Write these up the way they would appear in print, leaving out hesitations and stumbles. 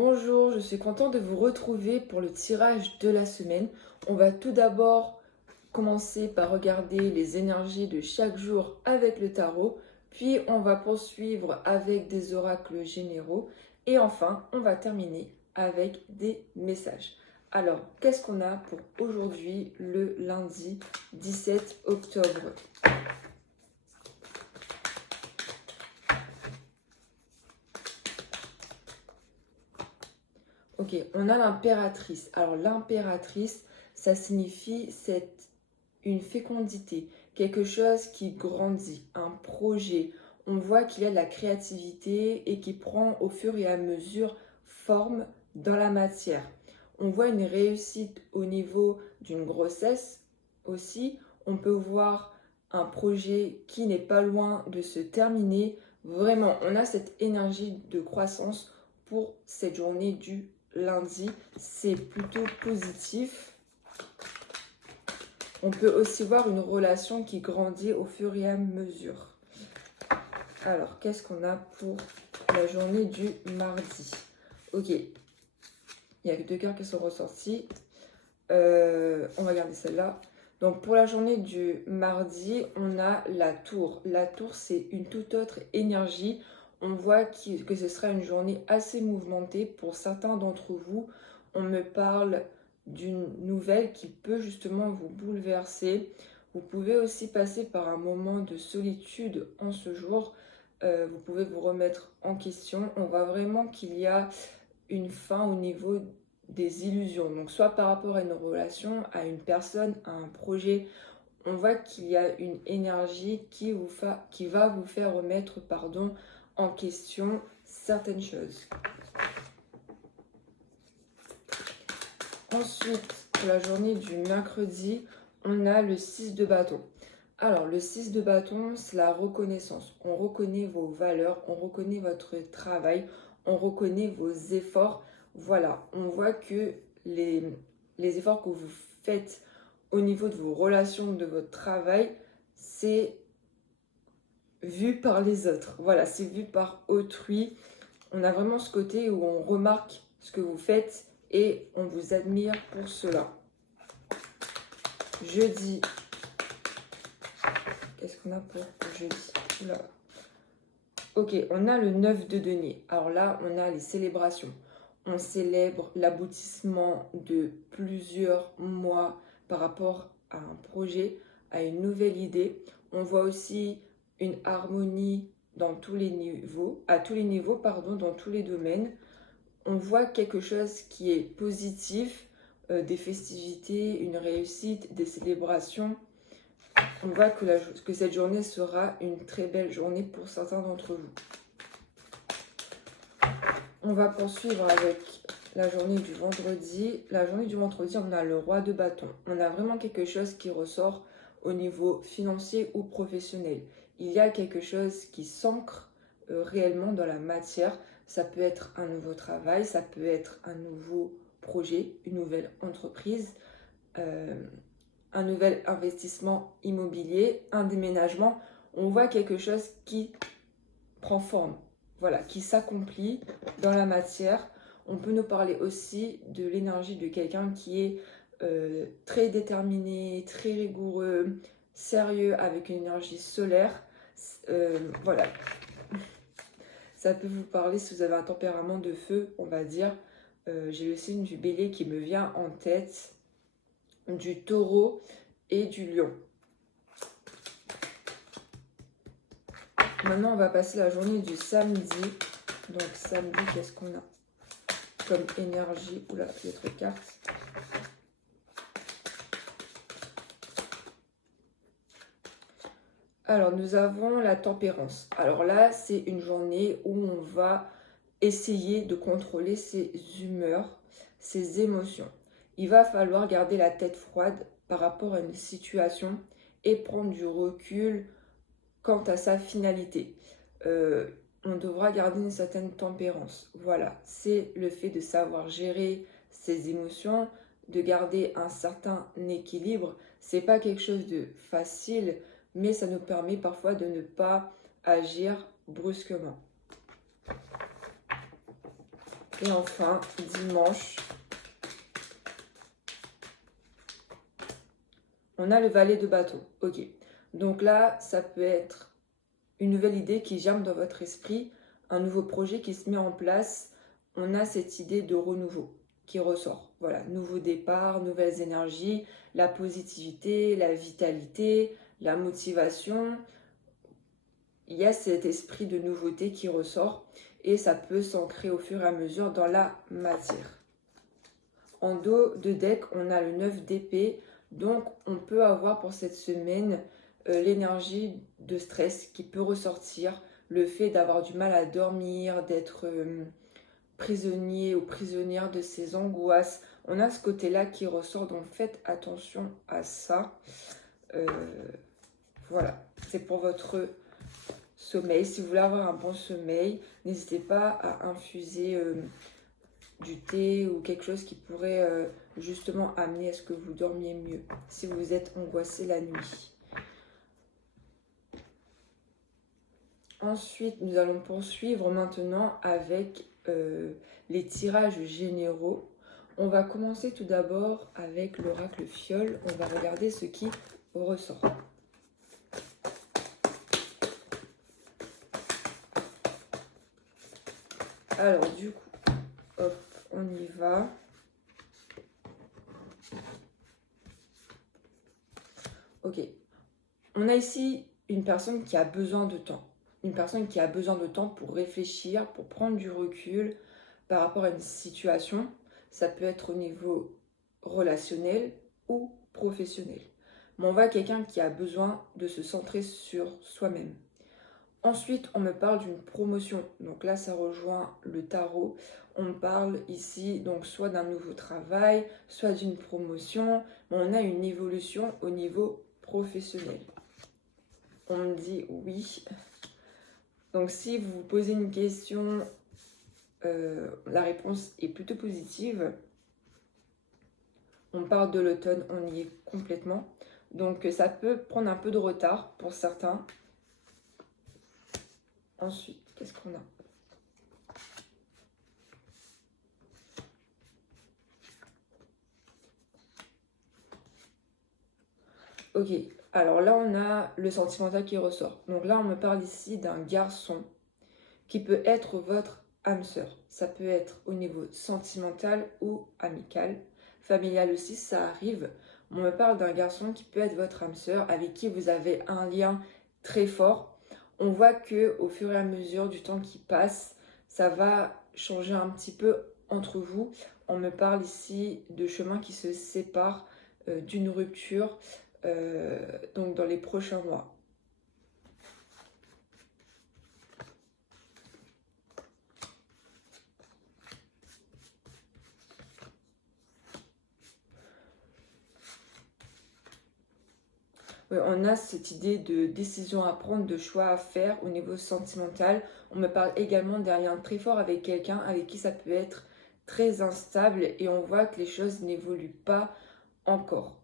Bonjour, je suis contente de vous retrouver pour le tirage de la semaine. On va tout d'abord commencer par regarder les énergies de chaque jour avec le tarot, puis on va poursuivre avec des oracles généraux et enfin on va terminer avec des messages. Alors, qu'est-ce qu'on a pour aujourd'hui, le lundi 17 octobre? Ok, on a l'impératrice. Alors l'impératrice, ça signifie une fécondité, quelque chose qui grandit, un projet. On voit qu'il y a de la créativité et qui prend au fur et à mesure forme dans la matière. On voit une réussite au niveau d'une grossesse aussi. On peut voir un projet qui n'est pas loin de se terminer. Vraiment, on a cette énergie de croissance pour cette journée du lundi. C'est plutôt positif. On peut aussi voir une relation qui grandit au fur et à mesure. Alors, qu'est-ce qu'on a pour la journée du mardi? Ok, il y a que 2 cartes qui sont ressorties. On va garder celle-là. Donc, pour la journée du mardi, on a la tour. La tour, c'est une toute autre énergie. On voit que ce sera une journée assez mouvementée. Pour certains d'entre vous, on me parle d'une nouvelle qui peut justement vous bouleverser. Vous pouvez aussi passer par un moment de solitude en ce jour. Vous pouvez vous remettre en question. On voit vraiment qu'il y a une fin au niveau des illusions. Donc soit par rapport à une relation, à une personne, à un projet, on voit qu'il y a une énergie qui va vous faire remettre en question certaines choses. Ensuite, pour la journée du mercredi, on a le 6 de bâton. Alors, le 6 de bâton, c'est la reconnaissance. On reconnaît vos valeurs, on reconnaît votre travail, on reconnaît vos efforts. Voilà, on voit que les efforts que vous faites au niveau de vos relations, de votre travail, c'est vu par les autres. Voilà, c'est vu par autrui. On a vraiment ce côté où on remarque ce que vous faites et on vous admire pour cela. Jeudi. Qu'est-ce qu'on a pour jeudi? Oula. Ok, on a le 9 de denier. Alors là, on a les célébrations. On célèbre l'aboutissement de plusieurs mois par rapport à un projet, à une nouvelle idée. On voit aussi une harmonie dans tous les niveaux, dans tous les domaines. On voit quelque chose qui est positif, des festivités, une réussite, des célébrations. On voit que cette journée sera une très belle journée pour certains d'entre vous. On va poursuivre avec la journée du vendredi. La journée du vendredi, on a le roi de bâton. On a vraiment quelque chose qui ressort au niveau financier ou professionnel. Il y a quelque chose qui s'ancre réellement dans la matière. Ça peut être un nouveau travail, ça peut être un nouveau projet, une nouvelle entreprise, un nouvel investissement immobilier, un déménagement. On voit quelque chose qui prend forme, voilà, qui s'accomplit dans la matière. On peut nous parler aussi de l'énergie de quelqu'un qui est très déterminé, très rigoureux, sérieux, avec une énergie solaire. Voilà. Ça peut vous parler si vous avez un tempérament de feu, on va dire. J'ai le signe du bélier qui me vient en tête, du taureau et du lion. Maintenant, on va passer la journée du samedi. Donc, samedi, qu'est-ce qu'on a comme énergie? Oula, l'autre carte. Alors, nous avons la tempérance. Alors là, c'est une journée où on va essayer de contrôler ses humeurs, ses émotions. Il va falloir garder la tête froide par rapport à une situation et prendre du recul quant à sa finalité. On devra garder une certaine tempérance. Voilà, c'est le fait de savoir gérer ses émotions, de garder un certain équilibre. C'est pas quelque chose de facile, mais ça nous permet parfois de ne pas agir brusquement. Et enfin, dimanche, on a le valet de bâton. Ok. Donc là, ça peut être une nouvelle idée qui germe dans votre esprit, un nouveau projet qui se met en place. On a cette idée de renouveau qui ressort. Voilà, nouveau départ, nouvelles énergies, la positivité, la vitalité, la motivation. Il y a cet esprit de nouveauté qui ressort et ça peut s'ancrer au fur et à mesure dans la matière. En dos de deck, on a le 9 d'épée, donc on peut avoir pour cette semaine l'énergie de stress qui peut ressortir, le fait d'avoir du mal à dormir, d'être prisonnier ou prisonnière de ses angoisses. On a ce côté-là qui ressort, donc faites attention à ça. Voilà, c'est pour votre sommeil. Si vous voulez avoir un bon sommeil, n'hésitez pas à infuser du thé ou quelque chose qui pourrait justement amener à ce que vous dormiez mieux si vous êtes angoissé la nuit. Ensuite, nous allons poursuivre maintenant avec les tirages généraux. On va commencer tout d'abord avec l'oracle fiole. On va regarder ce qui ressort. Alors du coup, hop, on y va. Ok. On a ici une personne qui a besoin de temps. Une personne qui a besoin de temps pour réfléchir, pour prendre du recul par rapport à une situation. Ça peut être au niveau relationnel ou professionnel. Mais on voit quelqu'un qui a besoin de se centrer sur soi-même. Ensuite, on me parle d'une promotion. Donc là, ça rejoint le tarot. On me parle ici donc soit d'un nouveau travail, soit d'une promotion. Mais on a une évolution au niveau professionnel. On me dit oui. Donc si vous vous posez une question, la réponse est plutôt positive. On parle de l'automne, on y est complètement. Donc ça peut prendre un peu de retard pour certains. Ensuite, qu'est-ce qu'on a? Ok, alors là on a le sentimental qui ressort. Donc là on me parle ici d'un garçon qui peut être votre âme sœur. Ça peut être au niveau sentimental ou amical. Familial aussi, ça arrive. On me parle d'un garçon qui peut être votre âme sœur, avec qui vous avez un lien très fort. On voit que au fur et à mesure du temps qui passe, ça va changer un petit peu entre vous. On me parle ici de chemins qui se séparent, d'une rupture, donc dans les prochains mois. Oui, on a cette idée de décision à prendre, de choix à faire au niveau sentimental. On me parle également d'un lien très fort avec quelqu'un avec qui ça peut être très instable et on voit que les choses n'évoluent pas encore.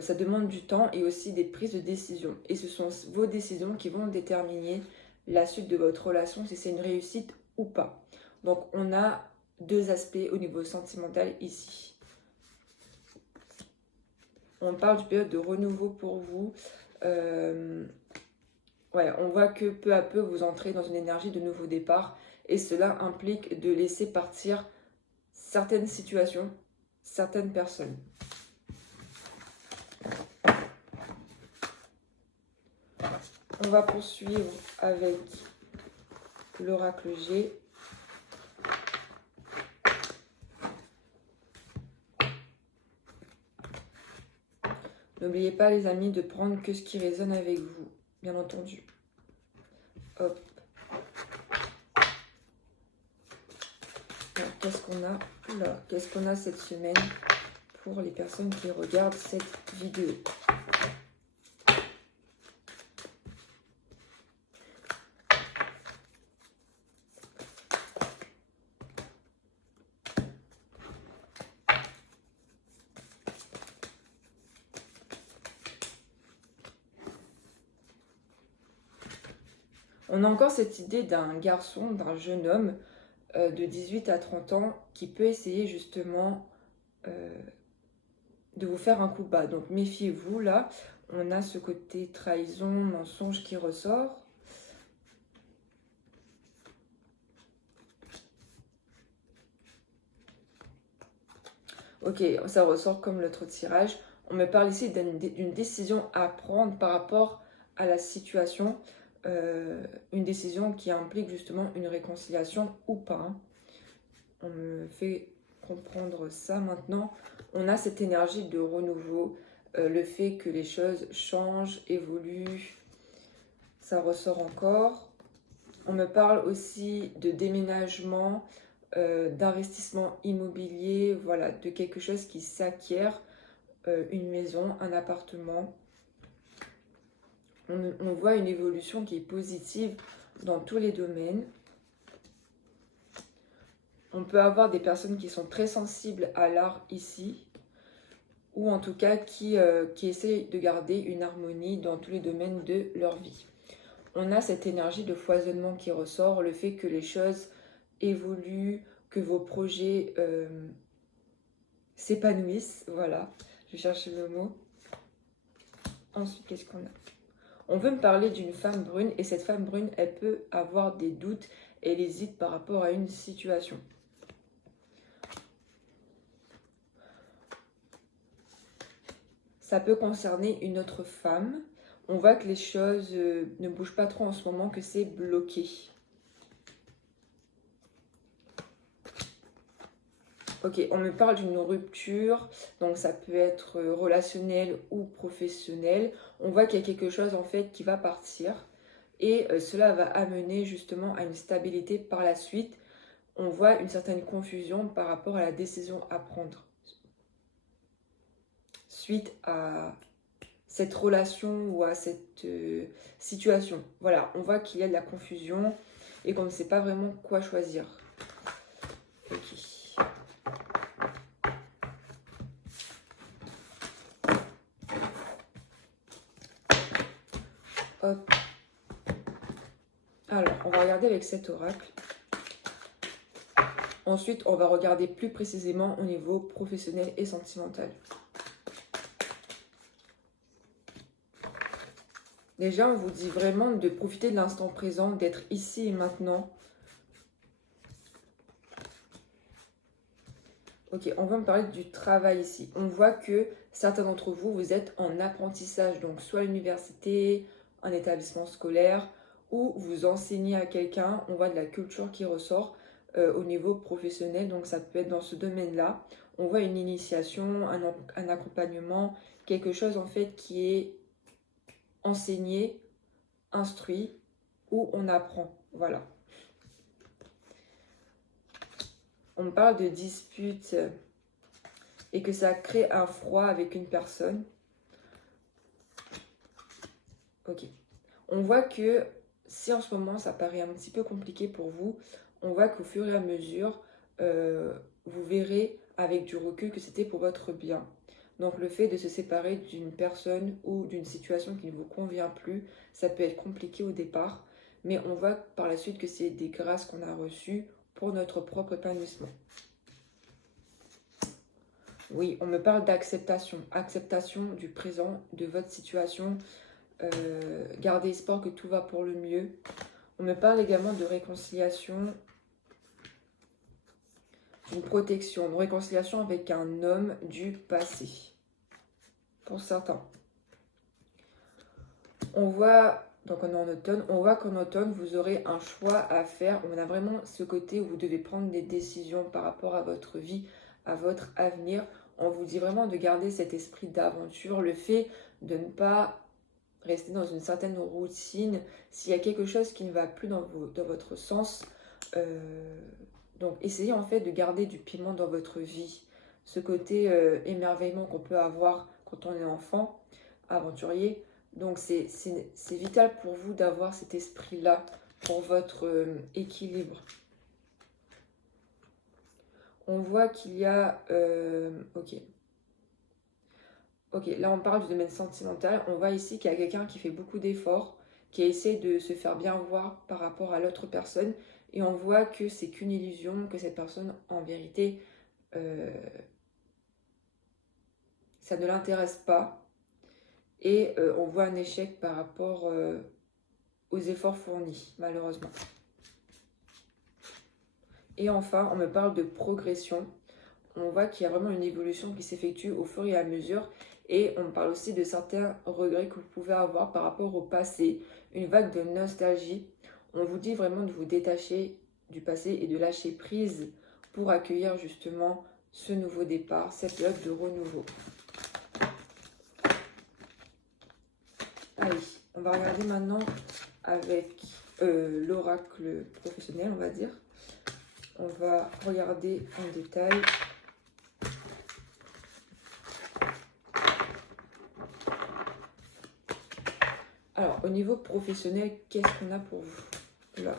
Ça demande du temps et aussi des prises de décision. Et ce sont vos décisions qui vont déterminer la suite de votre relation, si c'est une réussite ou pas. Donc on a deux aspects au niveau sentimental ici. On parle du période de renouveau pour vous. Ouais, on voit que peu à peu vous entrez dans une énergie de nouveau départ et cela implique de laisser partir certaines situations, certaines personnes. On va poursuivre avec l'oracle G. N'oubliez pas les amis de prendre que ce qui résonne avec vous, bien entendu. Hop. Alors, qu'est-ce qu'on a là? Qu'est-ce qu'on a cette semaine pour les personnes qui regardent cette vidéo? On a encore cette idée d'un garçon, d'un jeune homme de 18 à 30 ans qui peut essayer justement de vous faire un coup bas. Donc méfiez-vous là. On a ce côté trahison, mensonge qui ressort. Ok, ça ressort comme l'autre tirage. On me parle ici d'une décision à prendre par rapport à la situation. Une décision qui implique justement une réconciliation ou pas. Hein. On me fait comprendre ça maintenant. On a cette énergie de renouveau, le fait que les choses changent, évoluent. Ça ressort encore. On me parle aussi de déménagement, d'investissement immobilier, voilà, de quelque chose qui s'acquiert, une maison, un appartement. On voit une évolution qui est positive dans tous les domaines. On peut avoir des personnes qui sont très sensibles à l'art ici, ou en tout cas qui essaient de garder une harmonie dans tous les domaines de leur vie. On a cette énergie de foisonnement qui ressort, le fait que les choses évoluent, que vos projets s'épanouissent, voilà, je cherche le mot. Ensuite, qu'est-ce qu'on a? On veut me parler d'une femme brune, et cette femme brune, elle peut avoir des doutes, elle hésite par rapport à une situation. Ça peut concerner une autre femme. On voit que les choses ne bougent pas trop en ce moment, que c'est bloqué. Ok, on me parle d'une rupture, donc ça peut être relationnel ou professionnel. On voit qu'il y a quelque chose en fait qui va partir et cela va amener justement à une stabilité par la suite. On voit une certaine confusion par rapport à la décision à prendre suite à cette relation ou à cette situation. Voilà, on voit qu'il y a de la confusion et qu'on ne sait pas vraiment quoi choisir. Ok. Hop. Alors, on va regarder avec cet oracle. Ensuite, on va regarder plus précisément au niveau professionnel et sentimental. Déjà, on vous dit vraiment de profiter de l'instant présent, d'être ici et maintenant. Ok, on va me parler du travail ici. On voit que certains d'entre vous, vous êtes en apprentissage, donc soit à l'université, un établissement scolaire, ou vous enseignez à quelqu'un. On voit de la culture qui ressort au niveau professionnel, donc ça peut être dans ce domaine-là. On voit une initiation, un accompagnement, quelque chose en fait qui est enseigné, instruit, où on apprend. Voilà. On me parle de dispute et que ça crée un froid avec une personne. Ok. On voit que si en ce moment ça paraît un petit peu compliqué pour vous, on voit qu'au fur et à mesure, vous verrez avec du recul que c'était pour votre bien. Donc le fait de se séparer d'une personne ou d'une situation qui ne vous convient plus, ça peut être compliqué au départ, mais on voit par la suite que c'est des grâces qu'on a reçues pour notre propre épanouissement. Oui, on me parle d'acceptation, acceptation du présent, de votre situation, gardez espoir que tout va pour le mieux. On me parle également de réconciliation, d'une protection, une réconciliation avec un homme du passé, pour certains. On voit, donc on est en automne, on voit qu'en automne, vous aurez un choix à faire. On a vraiment ce côté où vous devez prendre des décisions par rapport à votre vie, à votre avenir. On vous dit vraiment de garder cet esprit d'aventure, le fait de ne pas rester dans une certaine routine. S'il y a quelque chose qui ne va plus dans votre sens, donc essayez en fait de garder du piment dans votre vie. Ce côté émerveillement qu'on peut avoir quand on est enfant, aventurier. Donc c'est vital pour vous d'avoir cet esprit-là pour votre équilibre. On voit qu'il y a... ok. Ok, là on parle du domaine sentimental. On voit ici qu'il y a quelqu'un qui fait beaucoup d'efforts, qui essaie de se faire bien voir par rapport à l'autre personne Et on voit que c'est qu'une illusion, que cette personne, en vérité, ça ne l'intéresse pas. Et on voit un échec par rapport aux efforts fournis, malheureusement. Et enfin, on me parle de progression. On voit qu'il y a vraiment une évolution qui s'effectue au fur et à mesure. Et on parle aussi de certains regrets que vous pouvez avoir par rapport au passé. Une vague de nostalgie. On vous dit vraiment de vous détacher du passé et de lâcher prise pour accueillir justement ce nouveau départ, cette période de renouveau. Allez, on va regarder maintenant avec l'oracle professionnel, on va dire. On va regarder en détail. Alors, au niveau professionnel, qu'est-ce qu'on a pour vous? Là,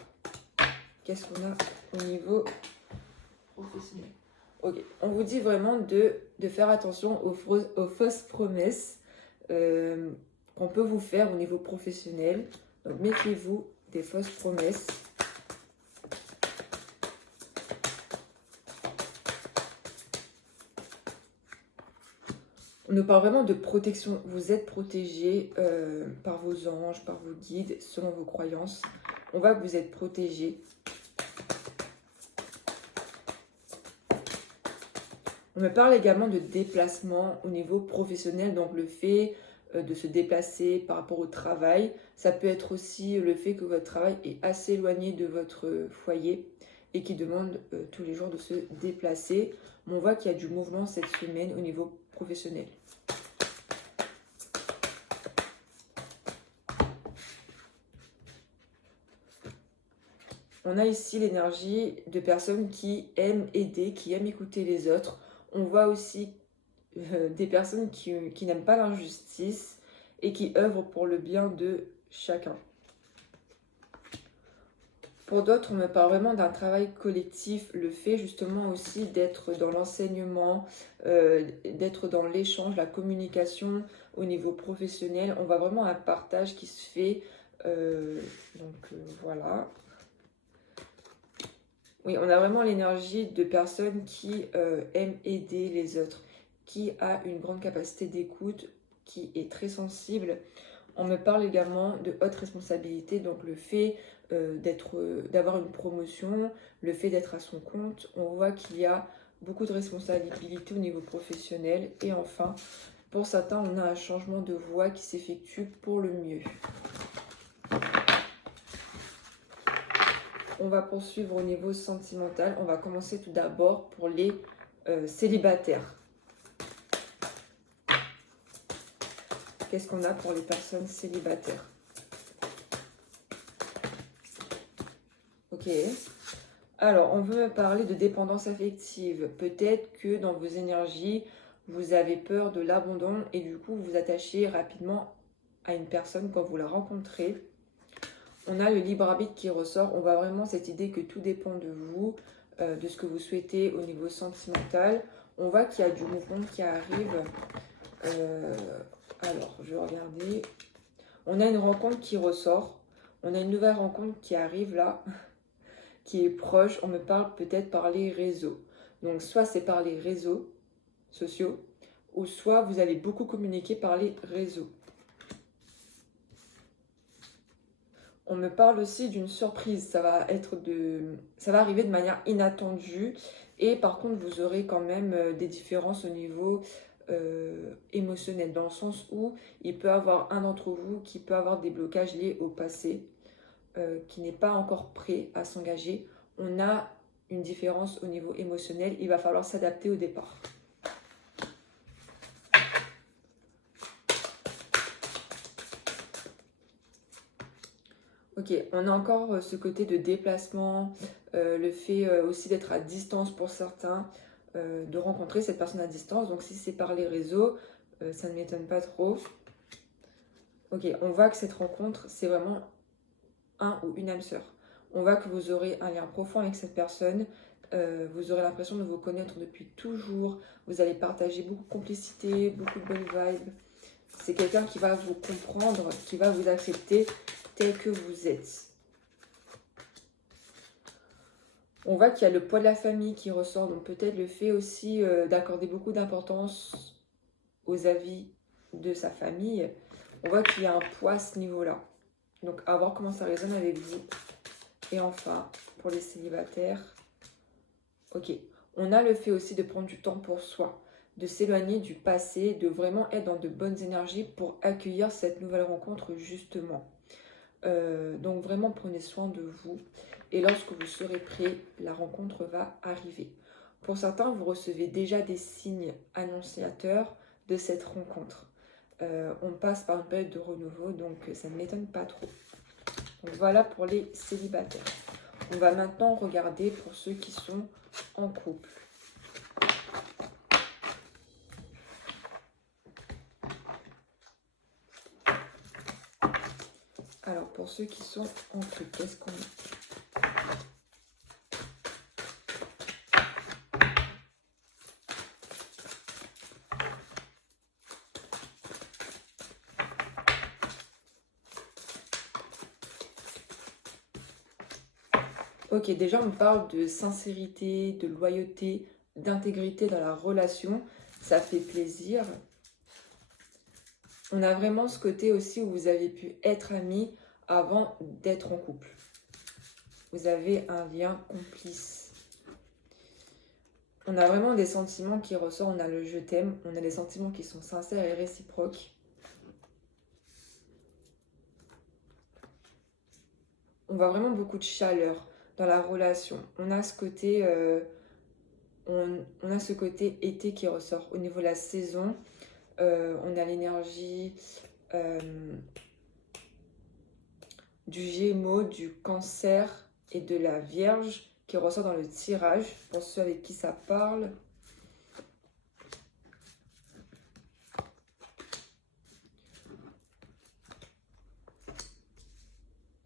qu'est-ce qu'on a au niveau professionnel? Ok, on vous dit vraiment de faire attention aux fausses promesses qu'on peut vous faire au niveau professionnel. Donc, méfiez-vous des fausses promesses. On nous parle vraiment de protection. Vous êtes protégé par vos anges, par vos guides, selon vos croyances. On voit que vous êtes protégé. On me parle également de déplacement au niveau professionnel. Donc le fait de se déplacer par rapport au travail. Ça peut être aussi le fait que votre travail est assez éloigné de votre foyer et qui demande tous les jours de se déplacer. Mais on voit qu'il y a du mouvement cette semaine au niveau professionnel. On a ici l'énergie de personnes qui aiment aider, qui aiment écouter les autres. On voit aussi des personnes qui n'aiment pas l'injustice et qui œuvrent pour le bien de chacun. Pour d'autres, on me parle vraiment d'un travail collectif, le fait justement aussi d'être dans l'enseignement, d'être dans l'échange, la communication au niveau professionnel. On voit vraiment un partage qui se fait. Voilà. Oui, on a vraiment l'énergie de personnes qui aiment aider les autres, qui a une grande capacité d'écoute, qui est très sensible. On me parle également de haute responsabilité, donc le fait d'avoir une promotion, le fait d'être à son compte. On voit qu'il y a beaucoup de responsabilités au niveau professionnel. Et enfin, pour certains, on a un changement de voie qui s'effectue pour le mieux. On va poursuivre au niveau sentimental. On va commencer tout d'abord pour les célibataires. Qu'est-ce qu'on a pour les personnes célibataires? Ok. Alors, on veut parler de dépendance affective. Peut-être que dans vos énergies, vous avez peur de l'abandon et du coup, vous vous attachez rapidement à une personne quand vous la rencontrez. On a le libre arbitre qui ressort. On voit vraiment cette idée que tout dépend de vous, de ce que vous souhaitez au niveau sentimental. On voit qu'il y a du mouvement qui arrive. Alors, je vais regarder. On a une rencontre qui ressort. On a une nouvelle rencontre qui arrive là, qui est proche. On me parle peut-être par les réseaux. Donc, soit c'est par les réseaux sociaux, ou soit vous allez beaucoup communiquer par les réseaux. On me parle aussi d'une surprise. Ça va arriver de manière inattendue. Et par contre, vous aurez quand même des différences au niveau émotionnel, dans le sens où il peut y avoir un d'entre vous qui peut avoir des blocages liés au passé, qui n'est pas encore prêt à s'engager. On a une différence au niveau émotionnel, il va falloir s'adapter au départ. Ok, on a encore ce côté de déplacement, le fait aussi d'être à distance pour certains, de rencontrer cette personne à distance. Donc si c'est par les réseaux, ça ne m'étonne pas trop. Ok, on voit que cette rencontre, c'est vraiment un ou une âme sœur. On voit que vous aurez un lien profond avec cette personne. Vous aurez l'impression de vous connaître depuis toujours. Vous allez partager beaucoup de complicité, beaucoup de bonnes vibes. C'est quelqu'un qui va vous comprendre, qui va vous accepter tel que vous êtes. On voit qu'il y a le poids de la famille qui ressort, donc peut-être le fait aussi d'accorder beaucoup d'importance aux avis de sa famille. On voit qu'il y a un poids à ce niveau-là. Donc à voir comment ça résonne avec vous. Et enfin, pour les célibataires, ok. On a le fait aussi de prendre du temps pour soi, de s'éloigner du passé, de vraiment être dans de bonnes énergies pour accueillir cette nouvelle rencontre justement. Donc vraiment prenez soin de vous et lorsque vous serez prêt, la rencontre va arriver. Pour certains, vous recevez déjà des signes annonciateurs de cette rencontre. On passe par une période de renouveau, donc ça ne m'étonne pas trop. Donc voilà pour les célibataires. On va maintenant regarder pour ceux qui sont en couple. Alors, pour ceux qui sont en couple, qu'est-ce qu'on a? Ok, déjà on parle de sincérité, de loyauté, d'intégrité dans la relation. Ça fait plaisir. On a vraiment ce côté aussi où vous avez pu être amis avant d'être en couple. Vous avez un lien complice. On a vraiment des sentiments qui ressortent. On a le je t'aime. On a des sentiments qui sont sincères et réciproques. On voit vraiment beaucoup de chaleur dans la relation. On a ce côté, on a ce côté été qui ressort. Au niveau de la saison, on a l'énergie du Gémeaux, du Cancer et de la Vierge qui ressort dans le tirage pour ceux avec qui ça parle.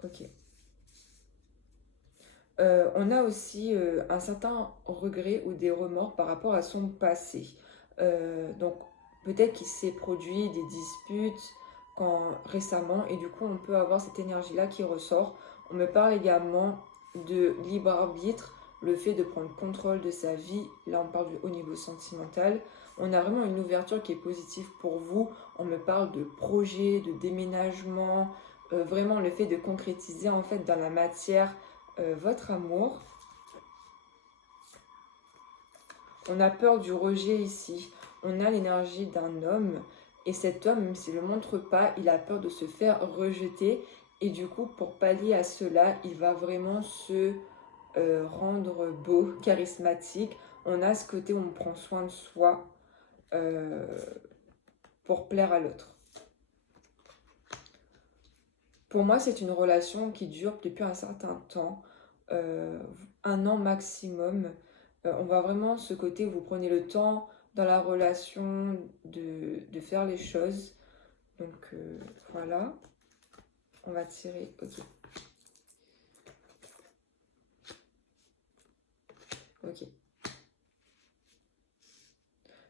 Ok. On a aussi un certain regret ou des remords par rapport à son passé. Donc peut-être qu'il s'est produit des disputes récemment et du coup on peut avoir cette énergie-là qui ressort. On me parle également de libre arbitre, le fait de prendre contrôle de sa vie. Là on parle au niveau sentimental. On a vraiment une ouverture qui est positive pour vous. On me parle de projet, de déménagement, vraiment le fait de concrétiser en fait dans la matière votre amour. On a peur du rejet ici. On a l'énergie d'un homme. Et cet homme, même s'il ne le montre pas, il a peur de se faire rejeter. Et du coup, pour pallier à cela, il va vraiment se rendre beau, charismatique. On a ce côté où on prend soin de soi pour plaire à l'autre. Pour moi, c'est une relation qui dure depuis un certain temps. 1 an maximum. On voit vraiment ce côté où vous prenez le temps dans la relation de faire les choses. Donc voilà. On va tirer. Ok. Ok.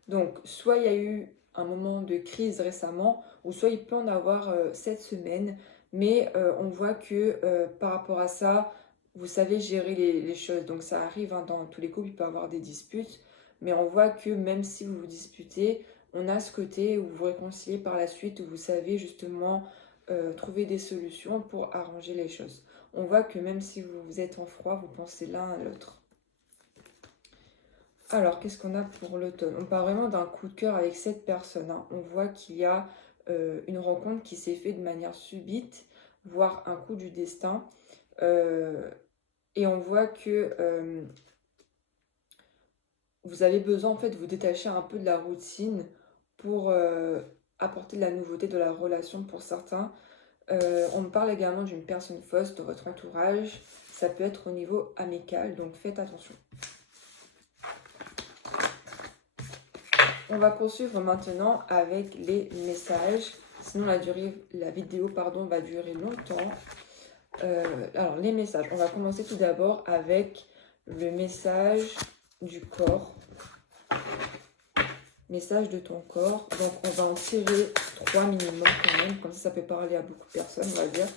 Donc, soit il y a eu un moment de crise récemment, ou soit il peut en avoir cette semaine. Mais on voit que par rapport à ça, vous savez gérer les choses. Donc ça arrive hein, dans tous les couples, il peut y avoir des disputes. Mais on voit que même si vous vous disputez, on a ce côté où vous vous réconciliez par la suite, où vous savez justement trouver des solutions pour arranger les choses. On voit que même si vous êtes en froid, vous pensez l'un à l'autre. Alors, qu'est-ce qu'on a pour l'automne? On parle vraiment d'un coup de cœur avec cette personne. Hein. On voit qu'il y a une rencontre qui s'est faite de manière subite, voire un coup du destin. Et on voit que vous avez besoin en fait de vous détacher un peu de la routine pour apporter de la nouveauté de la relation pour certains. On me parle également d'une personne fausse de votre entourage. Ça peut être au niveau amical, donc faites attention. On va poursuivre maintenant avec les messages. Sinon, la vidéo va durer longtemps. Alors, les messages. On va commencer tout d'abord avec le message du corps. Message de ton corps. Donc, on va en tirer 3 minimum quand même. Comme ça peut parler à beaucoup de personnes, on va dire.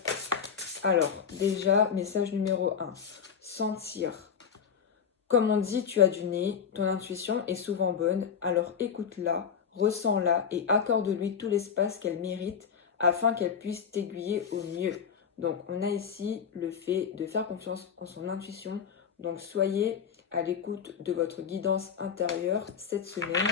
Alors, déjà, message numéro 1. Sentir Comme on dit, tu as du nez, ton intuition est souvent bonne, alors écoute-la, ressens-la et accorde-lui tout l'espace qu'elle mérite afin qu'elle puisse t'aiguiller au mieux. Donc on a ici le fait de faire confiance en son intuition. Donc soyez à l'écoute de votre guidance intérieure cette semaine.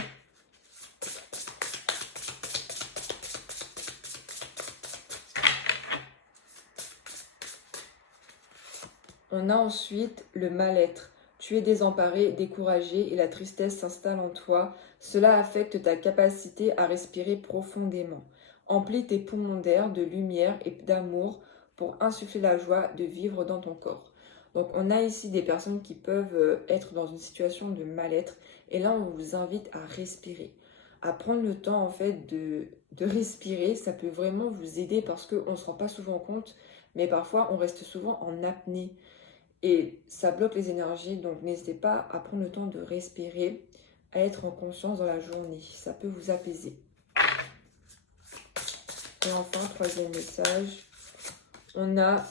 On a ensuite le mal-être. Tu es désemparé, découragé et la tristesse s'installe en toi. Cela affecte ta capacité à respirer profondément. Emplis tes poumons d'air, de lumière et d'amour pour insuffler la joie de vivre dans ton corps. Donc on a ici des personnes qui peuvent être dans une situation de mal-être et là on vous invite à respirer, à prendre le temps en fait de respirer. Ça peut vraiment vous aider parce qu'on ne se rend pas souvent compte, mais parfois on reste souvent en apnée. Et ça bloque les énergies, donc n'hésitez pas à prendre le temps de respirer, à être en conscience dans la journée. Ça peut vous apaiser. Et enfin, troisième message, on a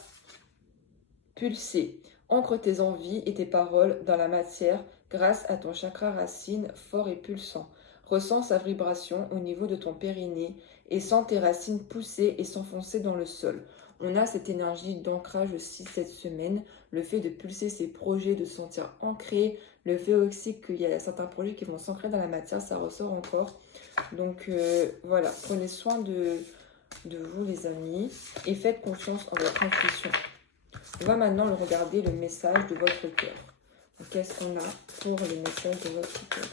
pulser. Ancre tes envies et tes paroles dans la matière grâce à ton chakra racine fort et pulsant. Ressens sa vibration au niveau de ton périnée et sens tes racines pousser et s'enfoncer dans le sol. On a cette énergie d'ancrage aussi cette semaine, le fait de pulser ses projets, de se sentir ancré, le fait aussi qu'il y a certains projets qui vont s'ancrer dans la matière, ça ressort encore. Donc voilà, prenez soin de vous les amis et faites confiance en votre intuition. On va maintenant regarder le message de votre cœur. Qu'est-ce qu'on a pour les messages de votre cœur?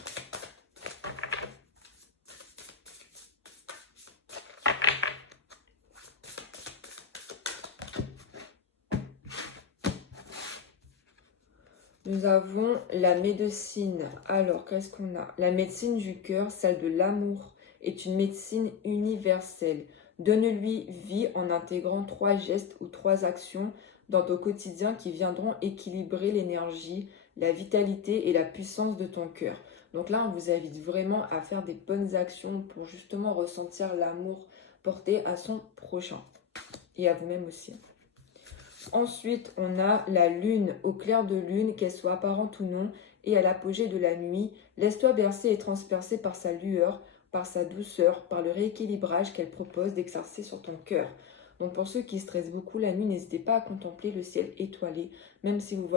Nous avons la médecine. Alors, qu'est-ce qu'on a? La médecine du cœur, celle de l'amour, est une médecine universelle. Donne-lui vie en intégrant 3 gestes ou 3 actions dans ton quotidien qui viendront équilibrer l'énergie, la vitalité et la puissance de ton cœur. Donc là, on vous invite vraiment à faire des bonnes actions pour justement ressentir l'amour porté à son prochain et à vous-même aussi. Ensuite, on a la lune, au clair de lune, qu'elle soit apparente ou non, et à l'apogée de la nuit. Laisse-toi bercer et transpercer par sa lueur, par sa douceur, par le rééquilibrage qu'elle propose d'exercer sur ton cœur. Donc pour ceux qui stressent beaucoup la nuit, n'hésitez pas à contempler le ciel étoilé, même si vous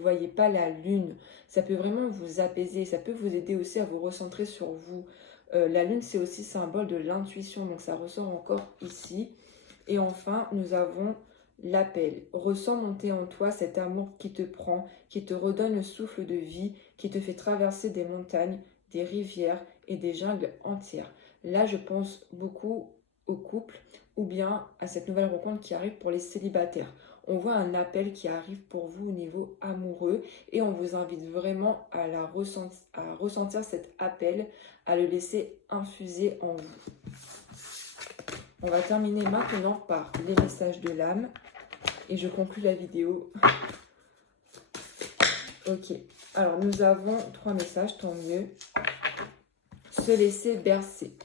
voyez pas la lune. Ça peut vraiment vous apaiser, ça peut vous aider aussi à vous recentrer sur vous. La lune, c'est aussi symbole de l'intuition, donc ça ressort encore ici. Et enfin, nous avons l'appel. Ressens monter en toi cet amour qui te prend, qui te redonne le souffle de vie, qui te fait traverser des montagnes, des rivières et des jungles entières. Là, je pense beaucoup aux couples ou bien à cette nouvelle rencontre qui arrive pour les célibataires. On voit un appel qui arrive pour vous au niveau amoureux et on vous invite vraiment à ressentir cet appel, à le laisser infuser en vous. On va terminer maintenant par les messages de l'âme. Et je conclue la vidéo. Ok. Alors, nous avons 3 messages, tant mieux. Se laisser bercer.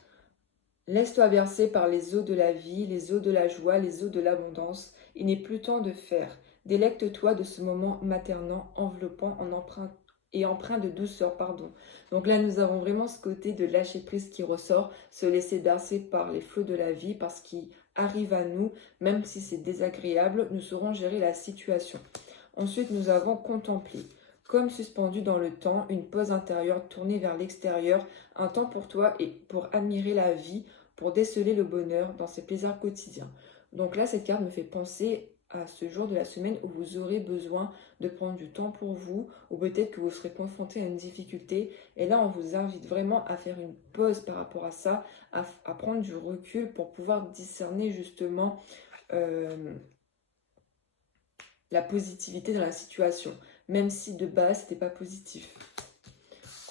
Laisse-toi bercer par les eaux de la vie, les eaux de la joie, les eaux de l'abondance. Il n'est plus temps de faire. Délecte-toi de ce moment maternant, enveloppant, empreint de douceur, pardon. Donc là, nous avons vraiment ce côté de lâcher prise qui ressort, se laisser bercer par les flots de la vie, parce qu'il arrive à nous, même si c'est désagréable, nous saurons gérer la situation. Ensuite, nous avons contemplé. Comme suspendu dans le temps, une pause intérieure tournée vers l'extérieur, un temps pour toi et pour admirer la vie, pour déceler le bonheur dans ses plaisirs quotidiens. Donc là, cette carte me fait penser à ce jour de la semaine où vous aurez besoin de prendre du temps pour vous, ou peut-être que vous serez confronté à une difficulté. Et là, on vous invite vraiment à faire une pause par rapport à ça, à prendre du recul pour pouvoir discerner justement la positivité dans la situation, même si de base, ce n'était pas positif.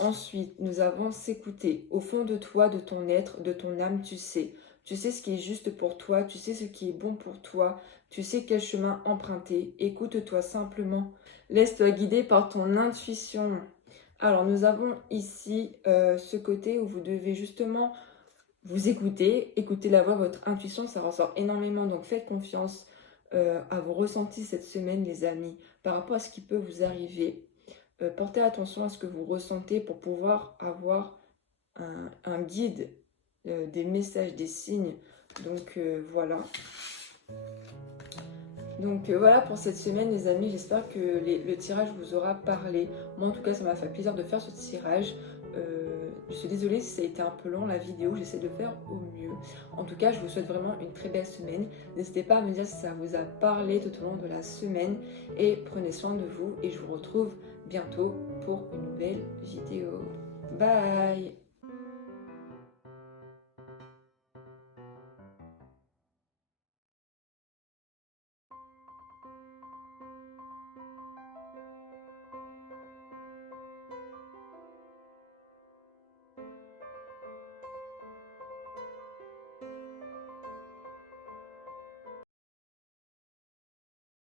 Ensuite, nous avons s'écouter. Au fond de toi, de ton être, de ton âme, tu sais. Tu sais ce qui est juste pour toi, tu sais ce qui est bon pour toi, tu sais quel chemin emprunter. Écoute-toi simplement. Laisse-toi guider par ton intuition. Alors, nous avons ici ce côté où vous devez justement vous écouter la voix, votre intuition, ça ressort énormément. Donc, faites confiance à vos ressentis cette semaine, les amis, par rapport à ce qui peut vous arriver. portez attention à ce que vous ressentez pour pouvoir avoir un guide, des messages, des signes. Donc voilà. Donc voilà pour cette semaine les amis, j'espère que le tirage vous aura parlé. Moi en tout cas ça m'a fait plaisir de faire ce tirage. Je suis désolée si ça a été un peu long la vidéo, j'essaie de faire au mieux. En tout cas je vous souhaite vraiment une très belle semaine. N'hésitez pas à me dire si ça vous a parlé tout au long de la semaine. Et prenez soin de vous et je vous retrouve bientôt pour une nouvelle vidéo. Bye!